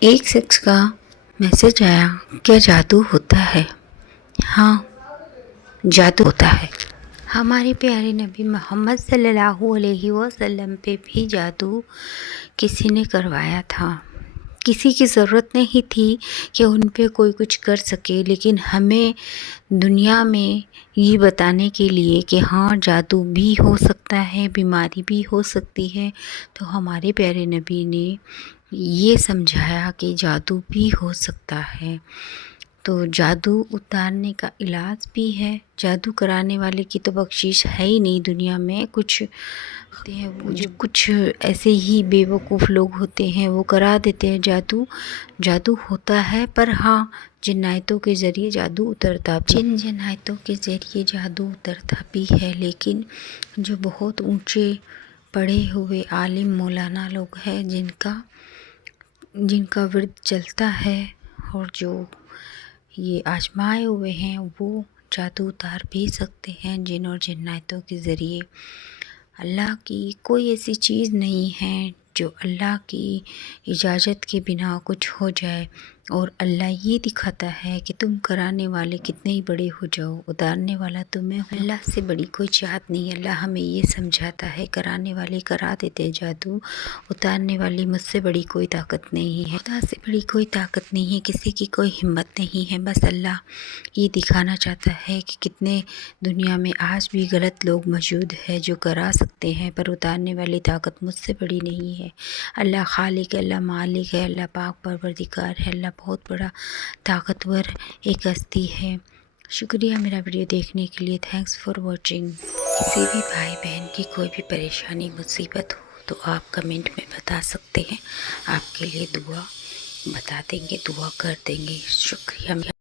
ایک شخص کا میسج آیا، کیا جادو ہوتا ہے؟ ہاں، جادو ہوتا ہے۔ ہمارے پیارے نبی محمد صلی اللہ علیہ وسلم پہ بھی جادو کسی نے کروایا تھا۔ کسی کی ضرورت نہیں تھی کہ ان پہ کوئی کچھ کر سکے، لیکن ہمیں دنیا میں یہ بتانے کے لیے کہ ہاں جادو بھی ہو سکتا ہے، بیماری بھی ہو سکتی ہے، تو ہمارے پیارے نبی نے یہ سمجھایا کہ جادو بھی ہو سکتا ہے۔ تو جادو اتارنے کا علاج بھی ہے۔ جادو کرانے والے کی تو بخشش ہے ہی نہیں دنیا میں۔ کچھ ایسے ہی بے وقوف لوگ ہوتے ہیں، وہ کرا دیتے ہیں جادو۔ جادو ہوتا ہے، پر ہاں جن آیتوں کے ذریعے جادو اترتا بھی ہے، لیکن جو بہت اونچے پڑھے ہوئے عالم مولانا لوگ ہیں جن کا ورد چلتا ہے اور جو یہ آزمائے ہوئے ہیں، وہ جادو اتار بھی سکتے ہیں جن اور جناتوں کے ذریعے۔ اللہ کی کوئی ایسی چیز نہیں ہے جو اللہ کی اجازت کے بنا کچھ ہو جائے، اور اللہ یہ دکھاتا ہے کہ تم کرانے والے کتنے ہی بڑے ہو جاؤ، اتارنے والا تمہیں ہو۔ اللہ سے بڑی کوئی چاہت نہیں۔ اللہ ہمیں یہ سمجھاتا ہے، کرانے والے کرا دیتے جادو، اتارنے والی مجھ سے بڑی کوئی طاقت نہیں ہے، خدا سے بڑی کوئی طاقت نہیں ہے، کسی کی کوئی ہمت نہیں ہے۔ بس اللہ یہ دکھانا چاہتا ہے کہ کتنے دنیا میں آج بھی غلط لوگ موجود ہیں جو کرا سکتے ہیں، پر اتارنے والی طاقت مجھ سے بڑی نہیں ہے۔ اللہ خالق ہے، اللہ مالک ہے، اللہ پاک پروردگار ہے، اللہ بہت بڑا طاقتور ایک ہستی ہے۔ شکریہ میرا ویڈیو دیکھنے کے لیے۔ Thanks for watching. کسی بھی بھائی بہن کی کوئی بھی پریشانی مصیبت ہو تو آپ کمنٹ میں بتا سکتے ہیں، آپ کے لیے دعا بتا دیں گے، دعا کر دیں گے۔ شکریہ۔